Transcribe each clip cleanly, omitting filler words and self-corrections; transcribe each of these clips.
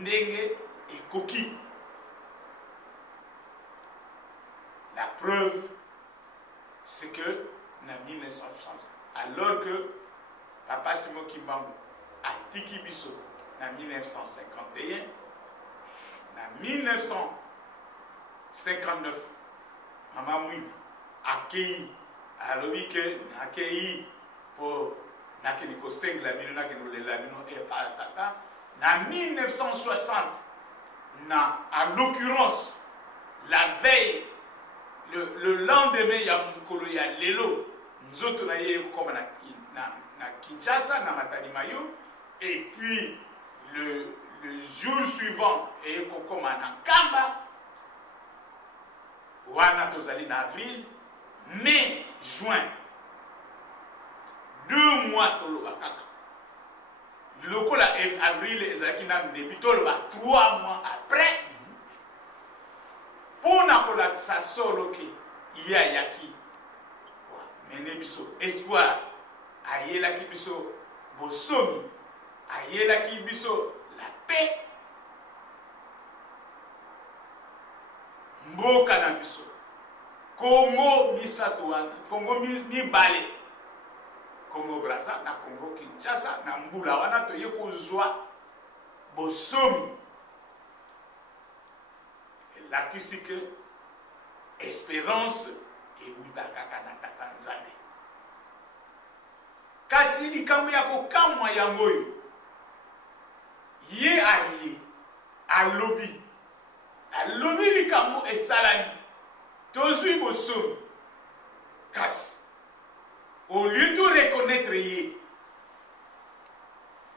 ndenge et coquille. La preuve, c'est que en 1960, alors que Papa Simon Kimbambo a tiki biso en 1951, en 1959, Maman Mouy a accueilli, a lobby que a accueilli pour Nakeniko Seng, la mino, Nakeniko la mino et pas tata. En 1960, à l'occurrence, la veille, le lendemain, il y a Mukolo, il y a Lelo, nous autres, on a eu comme na Kinshasa, na Matadi Mayo, et puis le jour suivant, et comme na Kamba, Wana Tozali en avril, mai, juin, 2 mois tolo bakaka. Le coup là, avril, ezaki na début tolo ba 3 mois après. Pour na ça solo ki ya yaki. Mene biso espoir ayela ki biso bosomi ayela ki biso la paix. Mboka na biso Congo misato wana Congo mibale Congo Brazza na Congo Kinshasa na mbula wana toye kozwa bosomi elakisi ke espérance eutaka na tata Nzambe kasi likambo ya kokamwa yango oyo ye aye alobi alobi likambo esalami tozwi bosomi kasi au lieu de reconnaître ye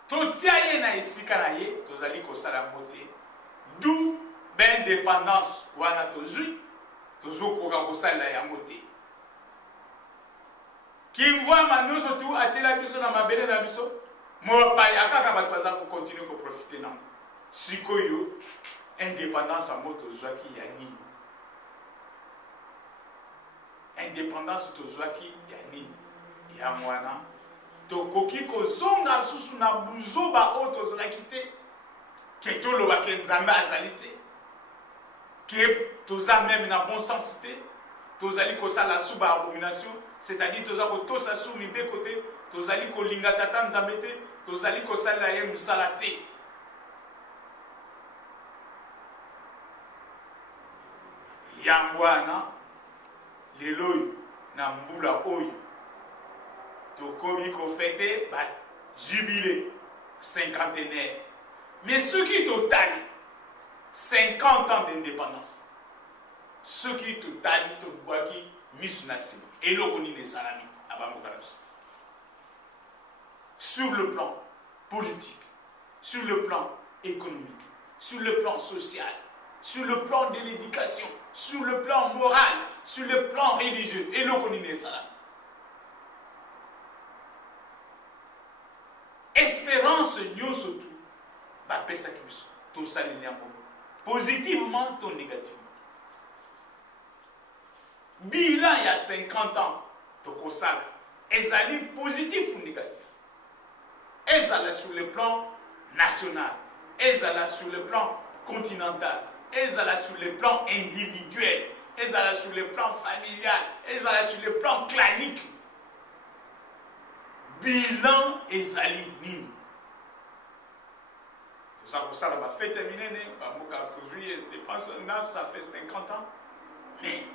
totia ye na esika na ye tozali kosala mote d'où b'indépendance wana tozwi tozokoka kosalela yango te kimvwama nyonso tu atiela biso na mabele na biso mopaya kaka bato baza kokontinue koprofite nango sikoyo indépendance à moto tozwaki ya nini indépendance tozwaki ya nini ya mwana tokoki kozonga susu na buzoba oyo tozalaki te ke tolobaki Nzambe azali te ke toza même na bon sens te tozali kosala su ba abomination c'est-à-dire toza kotosa su mibeko te tozali kolinga tata Nzambe te tozali kosalela ye mosala te. Yango wana lelo oyo na mbula oyo tokomi kofete ba jubilé cinquantenaire mais ceux qui totali 50 ans d'indépendance ceux qui totali tobwaki misu na nsima eloko nini esalami na bamboka na biso sur le plan politique, sur le plan économique, sur le plan social, sur le plan de l'éducation, sur le plan moral, sur le plan religieux. Et le connaît ça. Espérance, nous surtout, tout ça, positivement ou négativement. Bilan, il y a 50 ans, tout ça, est-ce positif ou négatif? Est-ce sur le plan national? Est-ce sur le plan continental? Est-ce sur le plan individuel? Est-ce sur le plan familial? Est-ce sur le plan clanique? Bilan ezali nini? Tout ça pour ça, on va faire terminer, ça fait 50 ans. Mais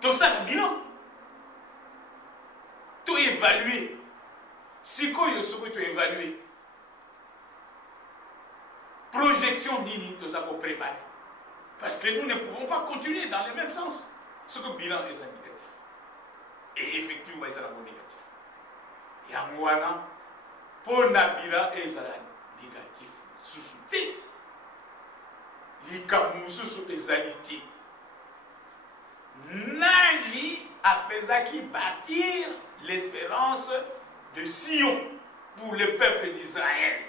tout ça, le bilan. Tout évaluer. Si quoi il faut évaluer. Projection nini, tout ça pour préparer. Parce que nous ne pouvons pas continuer dans le même sens. Ce que le bilan est négatif. Et effectivement, il est négatif. Yangwana, pour le bilan est négatif. Sous-souté. Likamusu sous-ezalité. Nani a fait qui bâtir l'espérance de Sion pour le peuple d'Israël.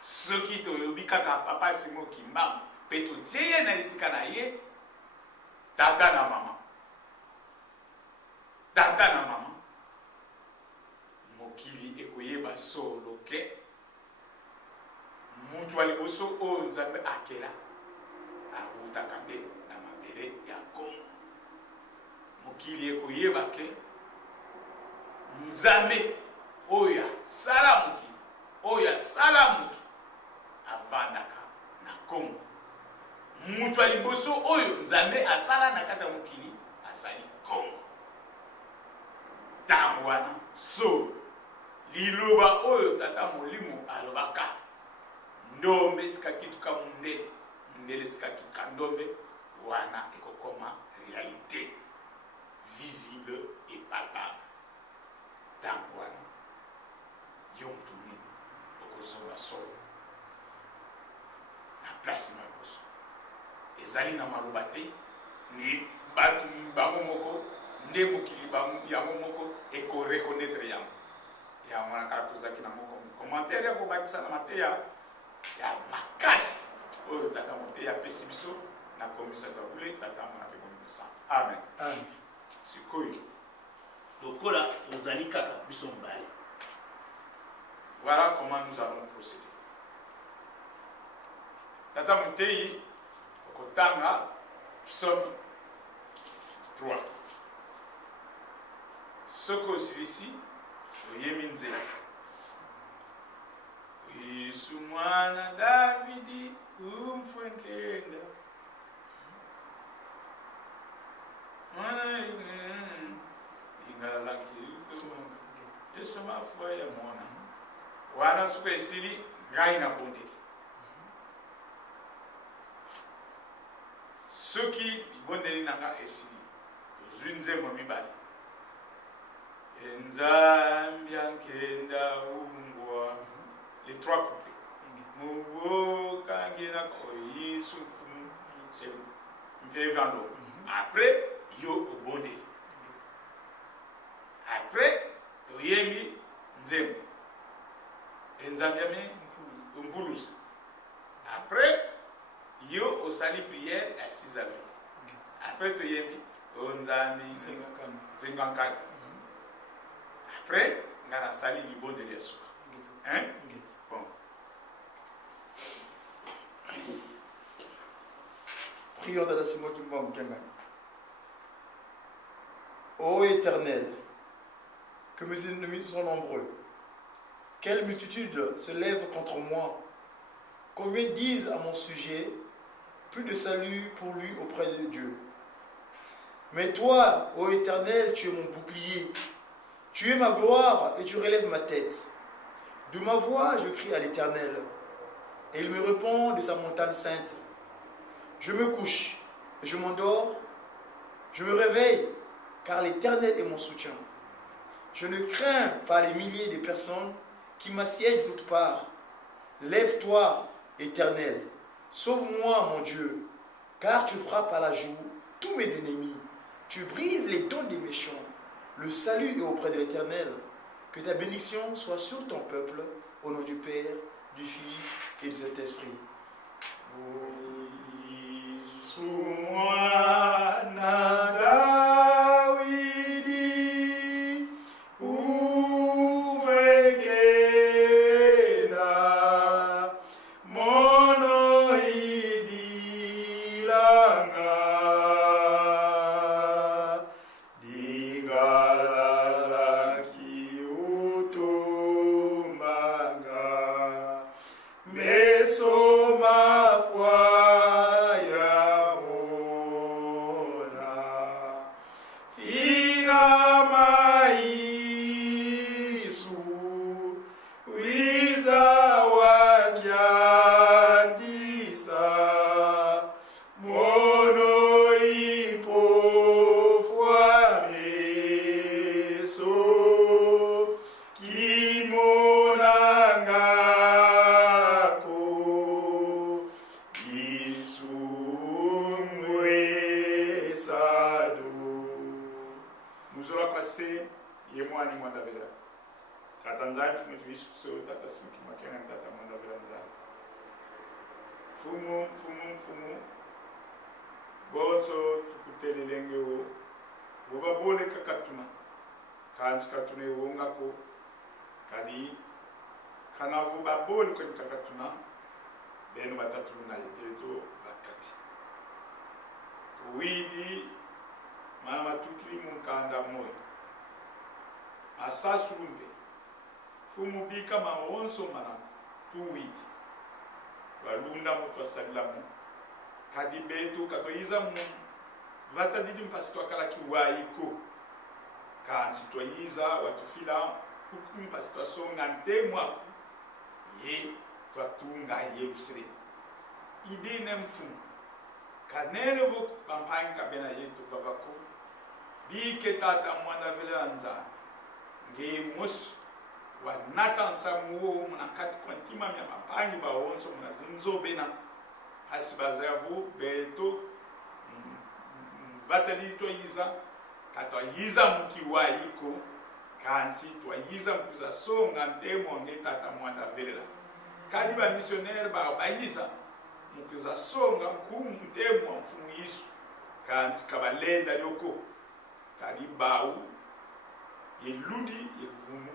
Ce qui te yobi kaka papa Simon Kimbam peto tiye na isika na ye tata na mama mokili ekoyeba solo ke mutu wa liboso oyo nzambe akela awutaka nde na mabele ya Kongo. Mokili ekoyeba ke nzambe oyo asala mokili oyo asala mutu avandaka na Kongo. Mutu wa liboso oyo nzambe asala na kati ya mokili azali Kongo. Ntango wana so liloba oyo tata molimo alobaka ndombe sika kituka mundele mundele sika kituka ndombe wana ekokoma réalité visible et palpable. Ntango wana yo mutu mwini okozonga solo na place na liboso ezali na maloba te ni batu bango moko nde mokili yango moko ekorekonetre yango. Yango wana kaka tozalaki na moko commentaire ya kobakisa na mateya ya makasi oyo tata mote apesi biso na komisa tabule tata mona pe komisa. Amen. Amen. Sikoyo lokola tozali kaka biso mbali. Voilà comment nous allons procéder. Tata Mutei okotanga psaume 3. Soko silisi oyemi nzela. Yesu mwana Davidi umfwenkenda. Mwana ingala kitu. Yesu mafua ya mwana. Wana soko esili ngai na bonde. Soki ibondeli nanga esili tozwinze mo mibali Nzambi ankenda ungwa les trois couplets muboka ngena ko Yesu c'est mbevando. Après yo obondeli après toyemi nzembo Nzambi ame umbulusa après yo osali prière à 6 avril. Après to yemi Nzambi zingankaka. Après ngana sali libo de Yesu. Hein? Bon. Prions dans ce mot qui me Ô Éternel, que mes ennemis sont nombreux. Quelle multitude se lève contre moi. Combien disent à mon sujet, plus de salut pour lui auprès de Dieu. Mais toi, ô Éternel, tu es mon bouclier. Tu es ma gloire et tu relèves ma tête. De ma voix, je crie à l'Éternel. Et il me répond de sa montagne sainte. Je me couche et je m'endors. Je me réveille, car l'Éternel est mon soutien. Je ne crains pas les milliers de personnes qui m'assiègent de toutes parts. Lève-toi, Éternel. Sauve-moi, mon Dieu, car tu frappes à la joue tous mes ennemis. Tu brises les dents des méchants. Le salut est auprès de l'Éternel. Que ta bénédiction soit sur ton peuple, au nom du Père, du Fils et du Saint-Esprit. Fumu boto tukutele lenge wo woba bole kakatuna kanzi katune wonga ko kadi kanavu ba bole ko kakatuna beno batatulunga yeto vakati widi mana matukili munkanda moyo asasurumbe fumu bika maonso mana tuwidi walunda mo twasalila mo kadi betu katoyiza mu vata didi mpasi twakala kiwaiko kansi twayiza watufila kuku mpasi twasonga ntemwa ye twatunga Yerusalemu idine mfumu kanene vo pampanyi kabena yetu vavako bike tata mwanda vele anza nge mos wa natan samuo munakati kontima mya pampanyi ba onso munazinzo bena hasi bazavu beto vatali toyiza katwayiza mukiwaiko kansi twayiza mukuza songa ntemo nge tata mwanda vele kadi ba missionnaire ba bayiza mukuza songa kumtemu wa mfumu Yesu kansi kabalenda lyoko kadi bawu yeludi yevumu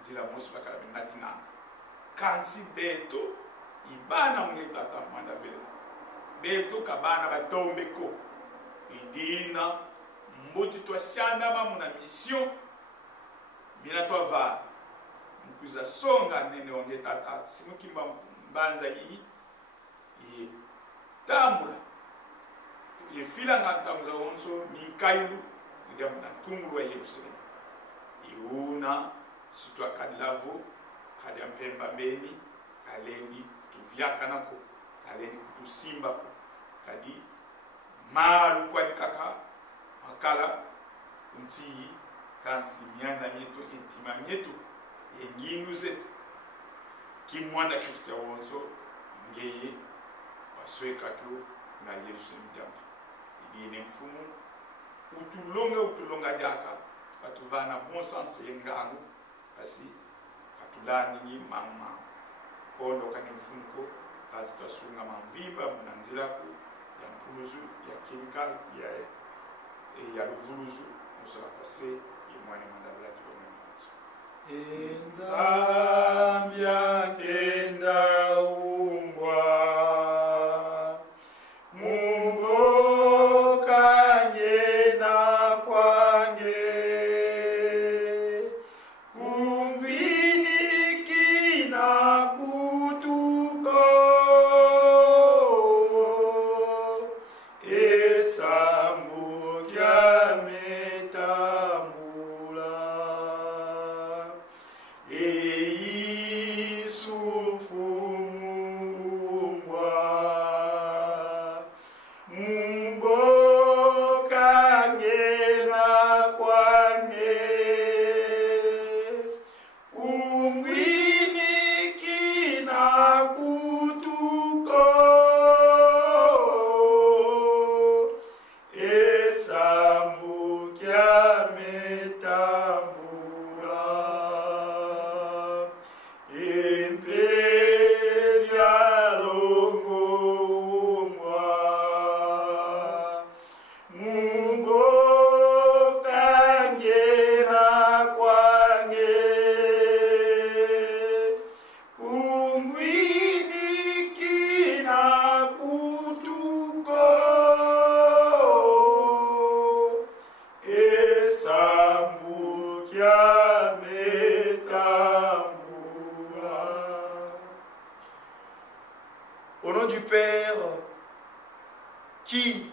nzila mosi bakala benatinanga kansi beto ibana mngetata mwanda vele beto kabana batombeko idina mbuti twasiandama muna mission mina twava mukuza songa nene wangetata simukimba mbanza iyi ye tambula ye fila ngantamuza onso minkayulu ndia muna tumulu wa Yerusalemu iuna sitwa kadlavo kadia mpemba beni kalendi tuvyaka nako kalendi kutusimba ko kadi malu kwa kaka makala unti kansi mianda mieto intima mieto yenginu zetu kimwanda kitu kwa onso ngeye wasweka tu na Yerusalemu jambo idine mfumu utulonga jaka katuvana bon sens yengangu kasi katulani ni mama kondo kani mfunko kazi tasunga mamvimba munanzila ku ya mpuluzu ya kilika ya luvuluzu musala kose imwane mandavila Enzambia kenda ungwa mubokanye na kwange kungwini kina kutuko esambu kya metambula Au nom du Père, qui,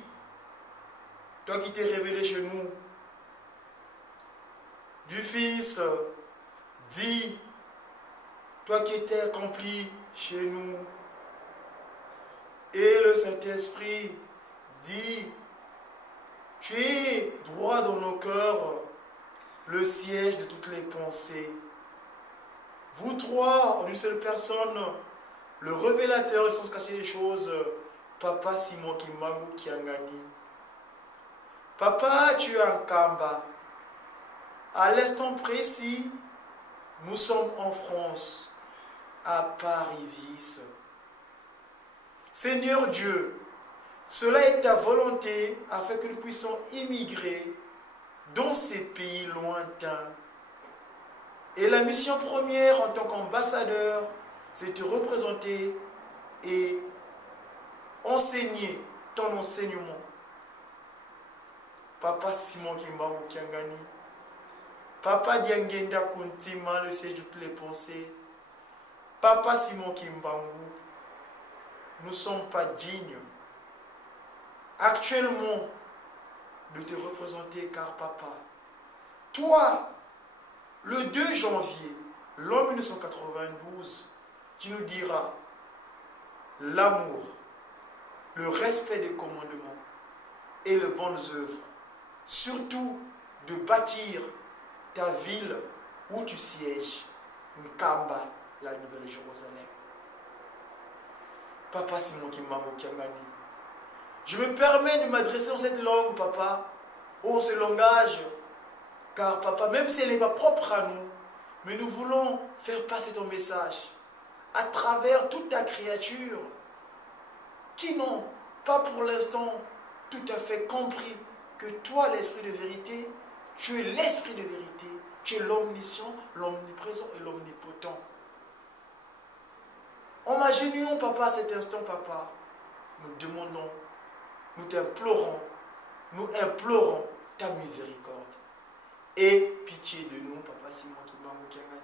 toi qui t'es révélé chez nous, du Fils, dis, toi qui t'es accompli chez nous, et le Saint-Esprit, dis, tu es droit dans nos cœurs, le siège de toutes les pensées. Vous trois, en une seule personne, le révélateur du sens caché des choses, Papa Simon Kimbangu Kiangani. Papa, tu es en Kamba. À l'instant précis, nous sommes en France, à Parisis. Seigneur Dieu, cela est ta volonté afin que nous puissions immigrer dans ces pays lointains. Et la mission première en tant qu'ambassadeur, c'est de représenter et enseigner ton enseignement. Papa Simon Kimbangu Kiangani, Papa Diangenda Kuntima, le siège de toutes les pensées. Papa Simon Kimbangu, nous ne sommes pas dignes actuellement de te représenter, car papa, toi, le 2 janvier, l'an 1992, tu nous diras l'amour, le respect des commandements et les bonnes œuvres, surtout de bâtir ta ville où tu sièges, Nkamba, la Nouvelle Jérusalem. Papa Simon Kimbangu Kiangani, je me permets de m'adresser en cette langue, papa, ou en ce langage, car papa, même si elle n'est pas propre à nous, mais nous voulons faire passer ton message à travers toute ta créature qui n'ont pas pour l'instant tout à fait compris que toi, l'esprit de vérité, tu es l'esprit de vérité, tu es l'omniscient, l'omniprésent et l'omnipotent. En m'agenouillant, papa, à cet instant, papa, nous demandons, nous implorons ta miséricorde. Et pitié de nous, papa Simon Kimbangu Kiangani.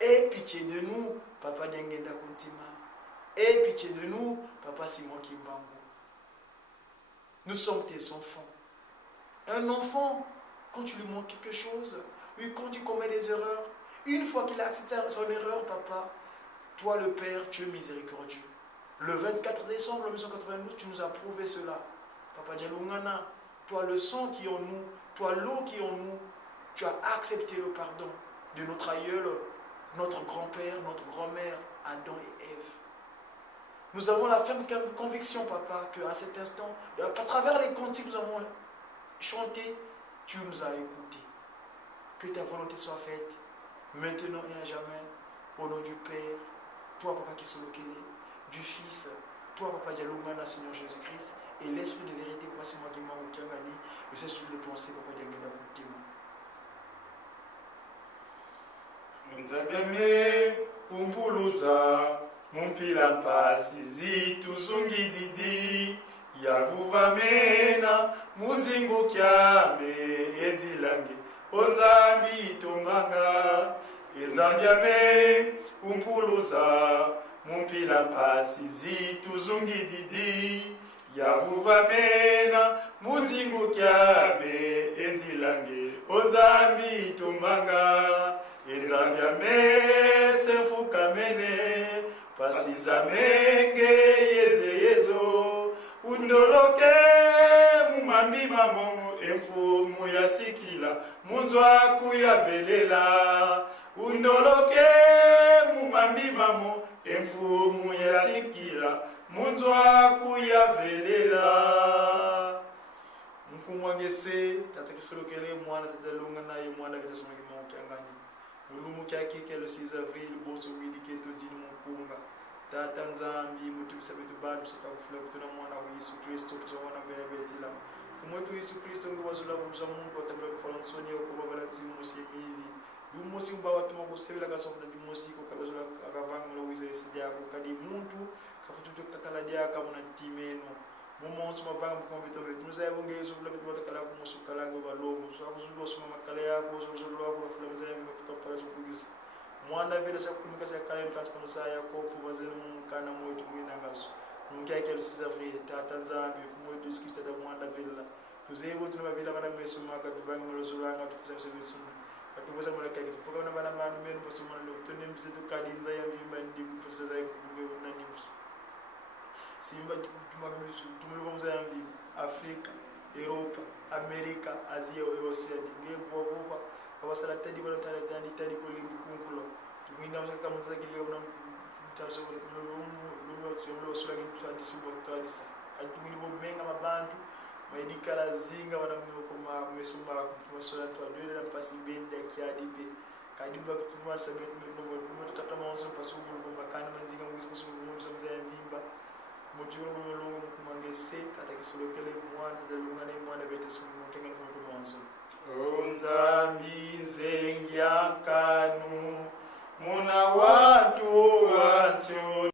Et pitié de nous, papa Diangenda Kuntima. Et pitié de nous, papa Simon Kimbangu. Nous sommes tes enfants. Un enfant, quand tu lui montres quelque chose, oui, quand tu commets des erreurs, une fois qu'il a accepté son erreur, papa, toi le Père, tu es miséricordieux. Le 24 décembre 1992, tu nous as prouvé cela. Papa Dialungana, toi le sang qui est en nous, toi l'eau qui est en nous, tu as accepté le pardon de notre aïeul, notre grand-père, notre grand-mère, Adam et Ève. Nous avons la ferme conviction, papa, qu'à cet instant, à travers les cantiques que nous avons chantés, tu nous as écoutés. Que ta volonté soit faite, maintenant et à jamais, au nom du Père, toi, papa qui du Fils, toi, papa Dialungana, Seigneur Jésus-Christ, et l'Esprit de vérité, papa Simon Kimbangu Kiangani, le Seigneur de les pensées, papa Diangenda Kuntima. Nzambe umpuluza mumpila mpasi zitu zungididi yavuvamena muzingu kyame enzilange onzambi tombanga enzambyame umpuluza mumpila mpasi zitu zungididi yavuvamena muzingu kyame enzilange onzambi tombanga enzambyame semfukamene pasizamenge yezeyezo undoloke mumambi mamo emfumu yasikila munzwa kuyavelela undoloke mumambi mamo emfumu yasikila munzwa kuyavelela mkumwangese tatakisolokele mwana tatalungana ye mwana vitasomaki mwakiangani mulumu kyakike le 6 avril bozo widike todini mukunga tata nzambi mutubisa bitu bantu sakafula kutuna mwana wa Yesu Kristo tuzabona mbele betila fumwetu Yesu Kristo ngwazula buza mungu atambula kufala nsoni okuba balatsi musi mivi dumusi mba watu mugusebela kasofuta dumusi ko kabazula akavanga lo wize sidyako kadi muntu kafututo kakala dyaka muna timeno mumonso mavanga mukombito betu muzaye bongezo vula betu batakala kumusukala ngo balomo so akuzulwa soma makala yako zozulwa ko bafula muzaye mvimekitopa zokugiza mwana vile sakumika sakala nkasa musaya ko kubazela mumkana moyo mwina ngaso mungyake lo 6 avril tata nzambi fumo diskita da mwana vile tuzebo tuna vile bana meso maka tuvanga molozulanga tufusa sebesu katuvuza mwana kake tufuka na bana manu menu pasoma lo tone mzeto kadinza ya vimba ndi kutoza za kunge na news simba tumuluva muzaya mvimba Afrika, Europa, Amerika, Asia e Oceania ngebo vuva kawasala tadi bana tadi ko limbu kunkulo tumwinda msaka muzaza kili kana mtaso ko lumlo sula kintu hadisi bo tadisa atumini bo menga mabantu maidikala zinga wana ko ma mesumba ko sula to adwele na pasi bende kiadipe kadimba kutumwa sabet no tukata maonso pasu bo makana manzinga mwisi pasu bo muzaya mvimba mujuru mulungu kumangese atakisolokele mwana dalungana mwana betesu mukengeza mutumonso onzambi zengyakanu muna watu wancho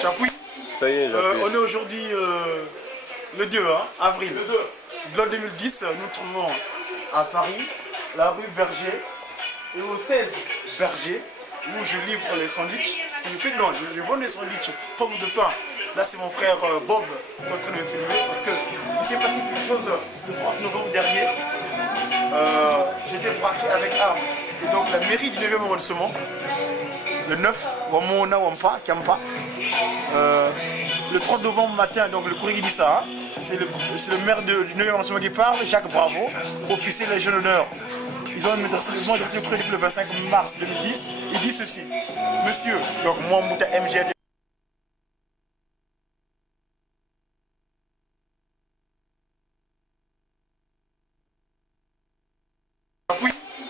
Chapoui. Ça y est, j'appuie. On est aujourd'hui le 2 avril. De 2010, nous trouvons à Paris, la rue Berger, et au 16 Berger, où je livre les sandwichs. Je vends des sandwichs, pommes de pain. Là, c'est mon frère Bob qui est en train de me filmer, parce qu'il s'est passé quelque chose le 30 novembre dernier. J'étais braqué avec armes. Et donc, la mairie du 9e arrondissement, le 9, Wamona Wampa, Kampa, le 30 novembre matin, donc le courrier dit ça, c'est le maire du 9e arrondissement qui parle, Jacques Bravo, officier de la Légion d'honneur. Ils ont adressé le courrier depuis le 25 mars 2010. Il dit ceci: Monsieur, donc moi, Mouta MG.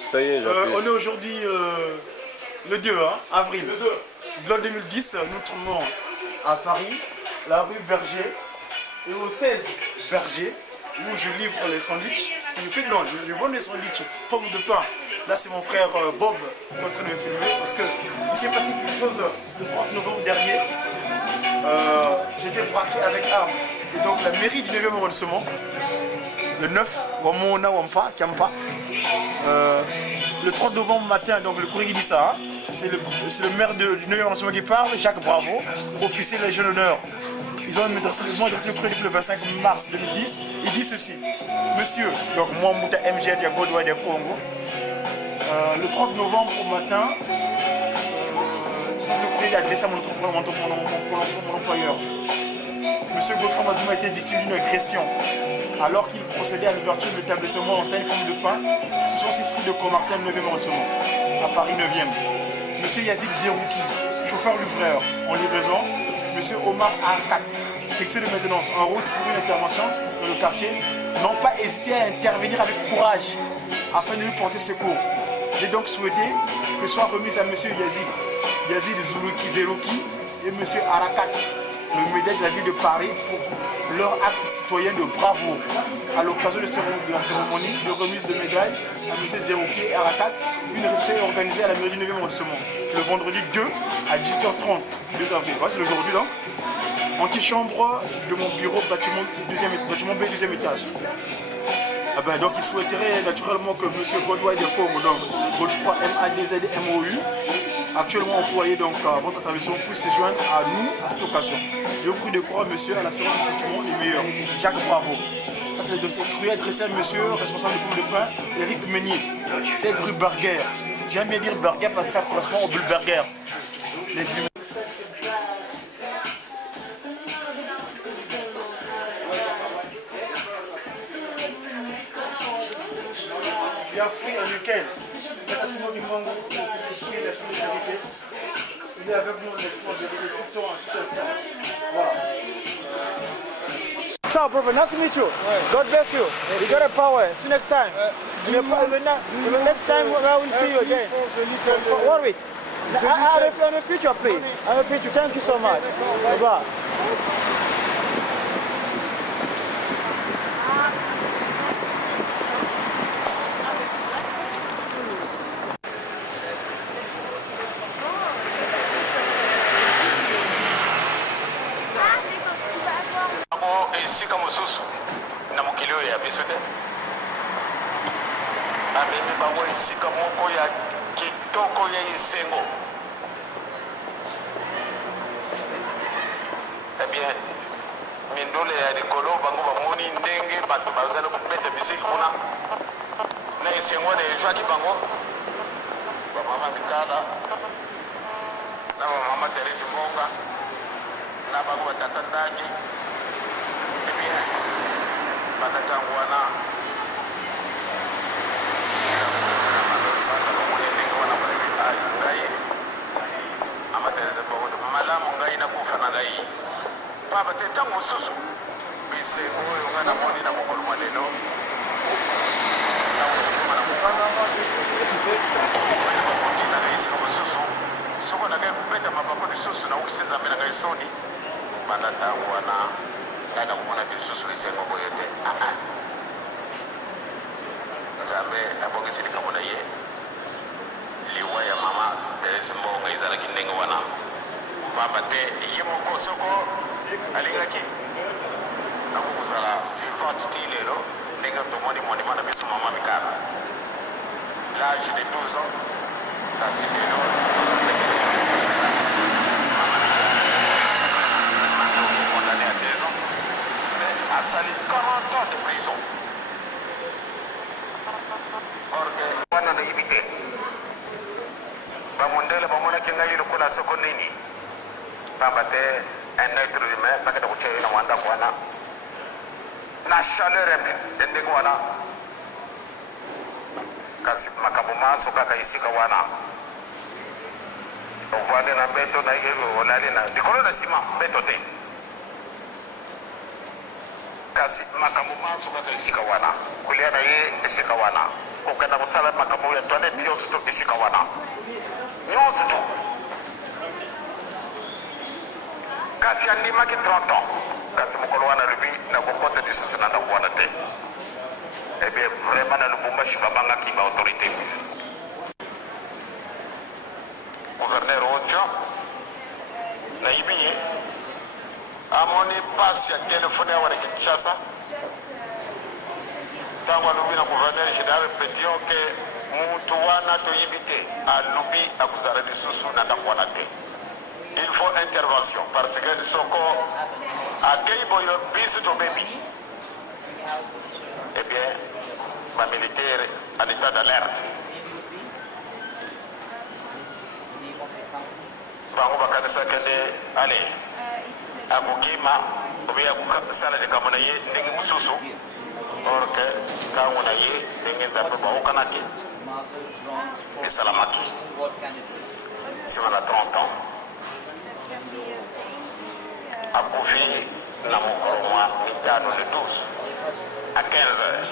Ça y est, j'appuie. On est aujourd'hui le 2 avril. De 2010, nous trouvons à Paris, la rue Berger, et au 16 Berger, où je livre les sandwichs. Je vends des sandwichs, pommes de pain. Là, c'est mon frère Bob qui est en train de me filmer, parce qu'il s'est passé quelque chose le 30 novembre dernier. J'étais braqué avec armes. Et donc, la mairie du 9e arrondissement, le 9, Wamona Wampa, Kampa, le 30 novembre matin, donc le courrier dit ça, c'est le maire du 9e arrondissement qui parle, Jacques Bravo, officier de la Légion d'honneur. Ils ont adressé le courrier depuis le 25 mars 2010. Il dit ceci: Monsieur, donc moi, Mouta MG, Diagodoua de Congo, le 30 novembre au matin, le courrier est adressé à mon employeur. Monsieur Gautran Madouma a été victime d'une agression. Alors qu'il procédait à l'ouverture de l'établissement en scène comme de pain, ce sont 6 rue de Comartin, 9e arrondissement, à Paris 9e. Monsieur Yazid Zerouki, chauffeur-livreur en livraison. Monsieur Omar Arkat, fixé de maintenance en route pour une intervention dans le quartier, n'ont pas hésité à intervenir avec courage afin de lui porter secours. J'ai donc souhaité que soit remise à monsieur Yazid Zerouki et monsieur Arakat, le médaille de la ville de Paris, pour leur acte citoyen de bravo. À l'occasion de la cérémonie de remise de médaille à M. Zerouki et Arakat, une réception est organisée à la mairie du 9e arrondissement le vendredi 2 à 18h30, 2 avril. Voilà, c'est aujourd'hui donc. Antichambre de mon bureau, bâtiment B, 2e étage. Ah ben, donc il souhaiterait naturellement que M. Godouin de Congo, donc Godefroy MADZMOU, actuellement employé donc à votre intervention, puisse se joindre à nous à cette occasion. Je vous prie de croire, monsieur, à la séance de sécurité les meilleurs. Jacques Bravo. Ça, c'est le dossier courrier adressé à monsieur, responsable de pomme de pain, Eric Meunier, 16 rue Burger. J'aime bien dire Burger parce que ça correspond au Bullburger. Bien frit en nickel. C'est moi qui manque de cet esprit et l'esprit de vérité. Il est avec nous l'esprit de vérité tout le temps, tout instant. Voilà. So, brother, nice to meet you. God bless you. You got a power. See you next time. The next time I will see you again. What with? I'm a future, please. I'm a future. Thank you so much. Bye-bye. esika mosusu na mokili oyo ya biso te amemi bango esika moko ya kitoko ya esengo. Ebien mindole ya likolo bango bamoni ndenge bato bazali kobeta bisiki kuna na esengo na ezwaki bango bamama mikala na bamama Teresi Mbonga na bango batata Ndaki. Banatangwana matasaka bamoni ndenge wana balemi ngai amaterese bango malamu ngai nakufa na ngai papa te ntango mosusu bisengo oyo ngai namoni na mokolo mwa lelo ntango kotuma na mokotina ngai esika mosusu soko na ngai kobeta mapako lisusu naokisi nzambe na ngai soni banatangwana ngai nakomona lisusu bisengo boyo te nzambe abongisi likambo na ye liwa ya mama Teresi Mbonga ezalaki ndenge wana pamba te ye moko soko alingaki akokosala vivante ti lelo ndenge tomoni monima na biso mama mikala l'âge de 12 ans kasi lelo tozandaki biso condamné à 2 ans mais asali 40 ans de prison. Or que wana na yibi te bamundele bamonaki ngai lokola soko nini pamba te un être humain nakenda kutyai na mwandako wana na chaleur endenge wana kasi makambo maso kaka esika wana ovwande na mbeto na olali na likolo na nsima mbeto te kasi makambo maso kaka esika wana kolia na ye esika wana kokenda kosala makambo ya toilette nyonso to esika wana nyonso to kasi andimaki 30 ans kasi mokolo wana lobi nakokota lisusu na ndako wana te ebe vraiment na lubumbashi babangaki baautorité gouverneur ojo nayibi ye amoni pasi ya telefone awa na kinshasa ntango alobi na gouverneur général petion ke mutu wana toyibi te alobi akozala lisusu na ndako wana te. Il faut intervention parce que soko akei boyo biso tobebi eh bien ma militaire en état d'alerte bango bakanisa kende ale akokima obe akusala likambo na ye ndenge mosusu or ke kango na ye ndenge nzambe baokana te esalamaki nsima na 30 ans akufi na mokolo mwa mitano le 12 à 15 heures.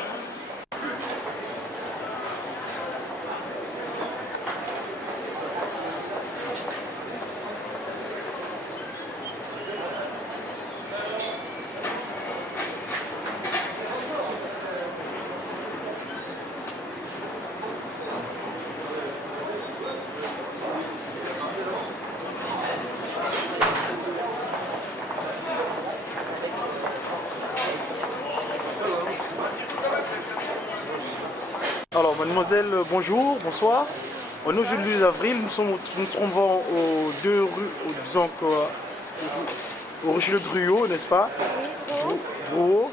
Alors, mademoiselle, bonjour, bonsoir. On est aujourd'hui le 12 avril, nous trouvons aux 2 rues, disons au Richelieu Drouot, n'est-ce pas? Oui, Drouot.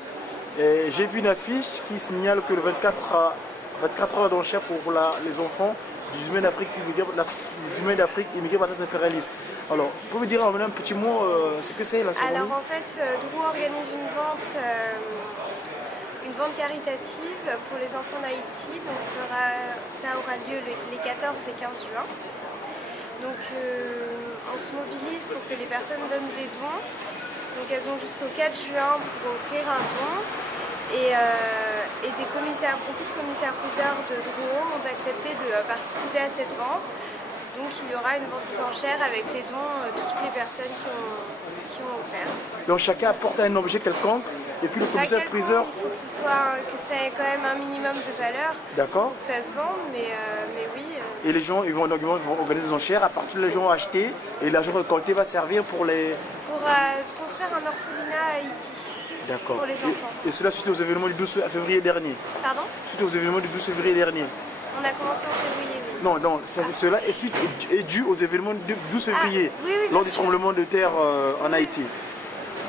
Et j'ai vu une affiche qui signale que le 24 heures d'enchère pour les enfants des humains d'Afrique immigrés par l'État impérialiste. Alors, vous pouvez me dire en un petit mot ce que c'est la cérémonie? Alors en fait, Drouot organise une vente caritative pour les enfants d'Haïti. Donc ça aura lieu les 14 et 15 juin. Donc on se mobilise pour que les personnes donnent des dons. Donc elles ont jusqu'au 4 juin pour offrir un don. Et beaucoup de commissaires-priseurs de Drouot ont accepté de participer à cette vente. Donc il y aura une vente aux enchères avec les dons de toutes les personnes qui ont offert. Donc chacun apporte un objet quelconque et puis le commissaire-priseur... Il faut que ça ait quand même un minimum de valeur. D'accord. Pour que ça se vende, mais oui. Et les gens ils vont organiser des enchères, à part tous les gens achetés et l'argent récolté va servir pour construire un orphelinat à Haïti. D'accord. Pour les enfants. Et cela suite aux événements du 12 février dernier. Pardon? Suite aux événements du 12 février dernier. On a commencé en février, oui. Non, cela est dû aux événements du 12 février, oui, lors du tremblement de terre en Haïti.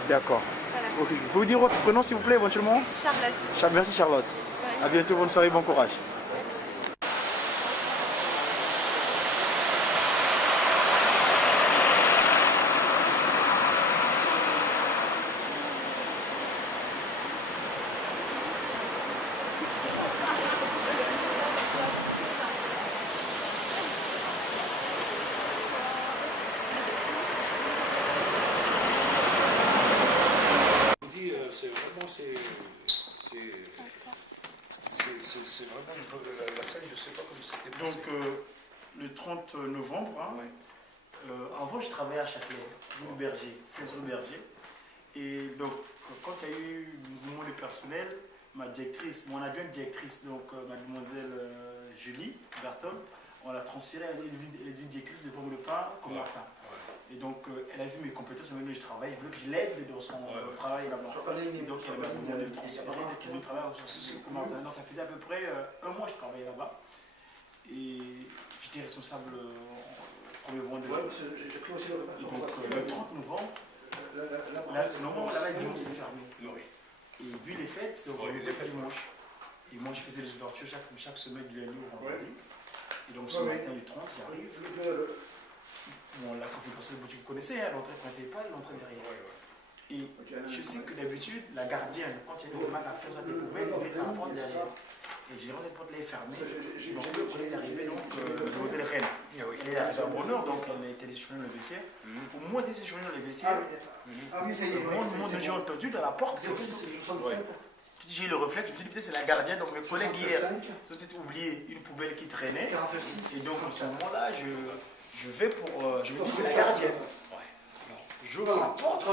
D'accord. Voilà. Ok. Vous pouvez dire votre prénom s'il vous plaît éventuellement? Charlotte. Merci Charlotte. Ouais. À bientôt, bonne soirée, bon courage. C'est vraiment la scène, je ne sais pas comment c'était. Donc, le 30 novembre, hein, avant je travaillais à Châtelet, rue Berger, 16 rue Berger. Et donc, quand il y a eu le mouvement de personnel, ma directrice, mon adjointe directrice, donc mademoiselle Julie Berton, on l'a transférée, elle est devenue directrice de Pomme de Pain comme matin. Et donc, elle a vu mes compétences, elle m'a dit que je travaille, elle voulait que je l'aide dans son travail là-bas. Et donc, elle m'a demandé de me transférer, d'être de travail comme alternant. Ça faisait à peu près un mois que je travaillais là-bas. Et j'étais responsable pour le vendredi. Et donc, le 30 novembre, normalement, là-bas, le dimanche, c'est fermé. Oui. Et vu les fêtes, donc, on les fait dimanche. Et moi, je faisais les ouvertures chaque semaine du lundi au vendredi. Et donc, ce matin, le 30, j'arrive. Bon, la configuration de boutique, vous connaissez, hein, l'entrée principale, l'entrée derrière. Et je sais que d'habitude, la gardienne, quand il y a des remarques à faire sur des poubelles, elle met la porte derrière. Et j'ai dit, cette porte là est fermée. Donc, quand elle est arrivée, mademoiselle Reine, elle est arrivée à Bonheur, donc elle était séchonnée dans le vestiaire. Au moment d'être séchonnée dans le vestiaire, le monde que j'ai entendu dans la porte, j'ai le réflexe, je me suis dit peut-être c'est la gardienne, donc mes collègues hier ont peut-être oublié une poubelle qui traînait. Et donc à ce moment-là, je vais pour. Je me dis c'est la gardienne. J'ouvre la porte.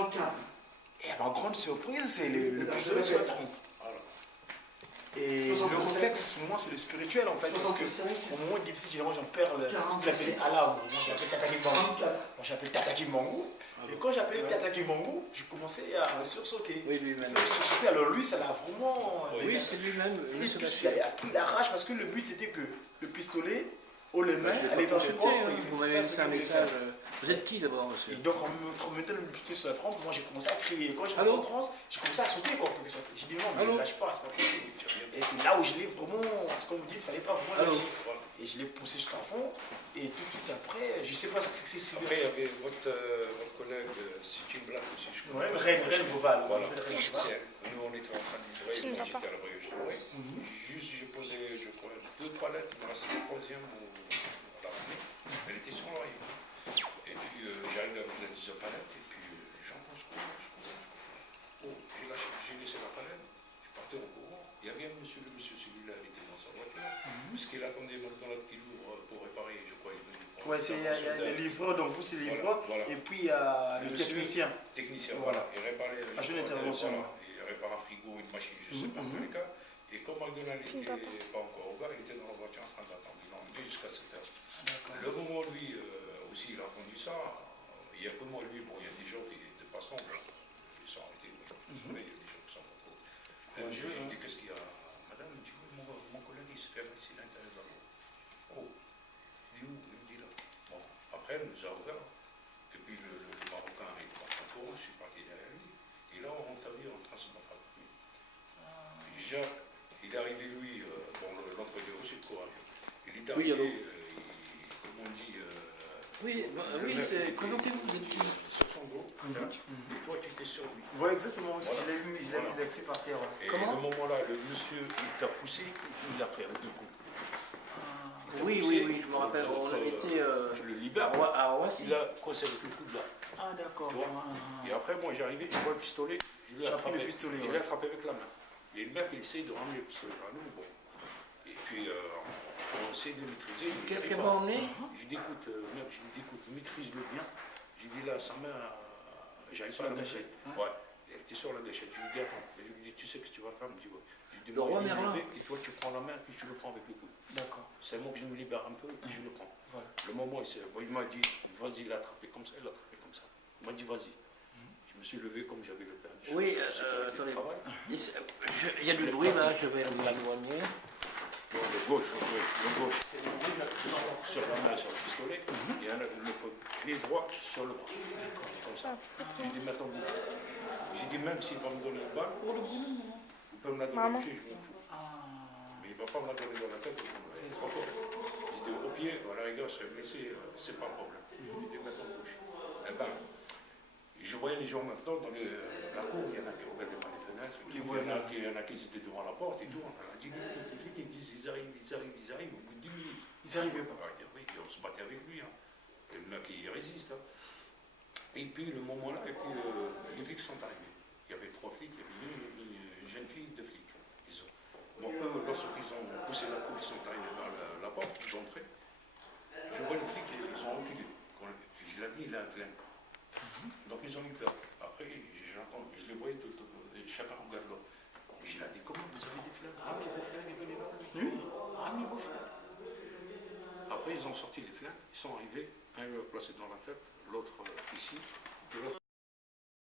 Et à ma grande surprise, c'est le pistolet sur la trompe. Et le réflexe, moi, c'est le spirituel en fait, parce que au moment difficile, généralement, j'en perds ce que j'appelais alarme. Moi, j'appelle Tata Kimbangu. Moi, j'appelle Tata Kimbangu. Et quand j'appelais Tata Kimbangu, je commençais à sursauter. Oui, lui-même. Sursauter, alors lui, ça l'a vraiment. Oui, c'est lui-même. Et puis, il a pris la rage parce que le but était que le pistolet, haut les mains, allait vers le coffre. Vous m'avez laissé un message. Vous êtes qui d'abord, monsieur? Et donc, en me mettant le pistolet sur la trempe, moi, j'ai commencé à crier. Quand j'étais en transe, j'ai commencé à sauter. J'ai dit non, mais je ne lâche pas, c'est pas possible. Et c'est là où je l'ai vraiment. Parce que comme vous dites, il ne fallait pas vraiment lâcher. Et je l'ai poussé jusqu'à fond. Et tout de suite après, je ne sais pas ce que c'est. Après, il y avait votre collègue Sitting Black aussi, je crois. Oui, Reine Boval. Voilà. Nous, on était en train de livrer, moi j'étais à la brioche. Juste, j'ai posé, je crois, 2-3 lettres, il me restait la troisième à la ramener. Elle était sur l'oreille. Et puis, j'arrive avec la 10 palette, et puis j'entends ce coup. Oh, j'ai laissé la palette, je partais au courant. Il y avait un monsieur, celui-là, il était dans sa voiture, puisqu'il attendait McDonald's qui l'ouvre pour réparer, je crois. Ouais, il y a les livreurs, donc vous c'est les livreurs, et puis il y a le technicien. Voilà, il réparait. À une intervention. Il répare un frigo, une machine, je ne sais pas, en tous les cas. Et comme McDonald's n'était pas encore au gars, il était dans la voiture en train d'attendre. Il en était jusqu'à 7 heures. Le moment où lui aussi il a entendu ça, il n'y a que moi lui, bon, il y a des gens qui étaient pas sombres, ils sont arrêtés, mais il y a des gens qui sont beaucoup. Je lui dis qu'est-ce qu'il y a, madame, il me dit, mon collègue il s'est fait ici à l'intérieur de la boîte. Oh, il est où? Il me dit là. Bon, après elle nous a ouvert, et puis le Marocain est parti en courant, je suis parti derrière lui. Et là on rentre à lui en train de se battre avec lui. Jacques, il est arrivé lui, bon l'entreprise aussi de courage. Il est arrivé, comme on dit. Oui, c'est présentez-vous, vous êtes qui? Sur son dos, et toi tu étais sur lui. Oui, exactement, voilà. Je l'ai mis axé par terre. Et à ce moment-là, le monsieur, il t'a poussé, il l'a pris avec le coup. Oui, je me rappelle, on a été je le libère, à Roissy. il a croisé avec le coup de là. Ah d'accord. Et après, moi j'arrivais, je vois le pistolet, je l'ai attrapé avec la main. Et le mec, il essaye de ramener le pistolet vers nous, bon. Et puis, on essaie de maîtriser. Qu'est-ce qu'elle m'a emmené? Je lui dis, écoute, mec, maîtrise-le bien. Je lui dis, là, sa main, j'arrive pas à la gâchette. Ouais, elle était sur la gâchette. Je lui dis, attends. Je lui dis, tu sais ce que tu vas faire? Il me dit, ouais. Je lui dis, le roi Merlin. Et toi, tu prends la main, puis tu le prends avec le coude. D'accord. C'est moi que je me libère un peu, et je le prends. Voilà. Le moment, il m'a dit, vas-y, il l'a attrapé comme ça, il l'a attrapé comme ça. Il m'a dit, vas-y. Je me suis levé comme j'avais le permis. Oui, attendez. Il y a du bruit là, je vais m'éloigner. Le gauche, sur la main, sur le pistolet, et le pied droit sur le bras. Comme ça. J'ai dit, maintenant, bouge. J'ai dit, même s'il va me donner une balle, il peut me la donner au pied, je m'en fous. Mais il ne va pas me la donner dans la tête. J'ai dit, au pied, à la rigueur, se blesser, c'est pas un problème. J'ai dit, maintenant, bouge. Eh ben, je voyais les gens maintenant dans la cour, il y en a qui regardaient par les fenêtres, il y en a qui étaient devant la porte et tout. On a dit, les flics, ils disent, ils arrivent, au bout de 10 minutes. Ils n'arrivaient pas. Oui, on se battait avec lui. Et le mec, il résiste. Et puis, le moment-là, et puis les flics sont arrivés. Il y avait 3 flics, il y avait une jeune fille, 2 flics. Bon, eux, lorsqu'ils ont poussé la foule, ils sont arrivés vers la porte d'entrée. Je vois les flics, ils ont reculé. Je l'ai dit, il a un flingue. Donc ils ont eu peur. Après, je les voyais tout le temps, chacun regarde l'autre. Je leur ai dit, comment vous avez des flingues? Ramenez vos flingues et venez là. Ramenez vos flingues. Après, ils ont sorti les flingues, ils sont arrivés, Un placé dans la tête, l'autre ici, et l'autre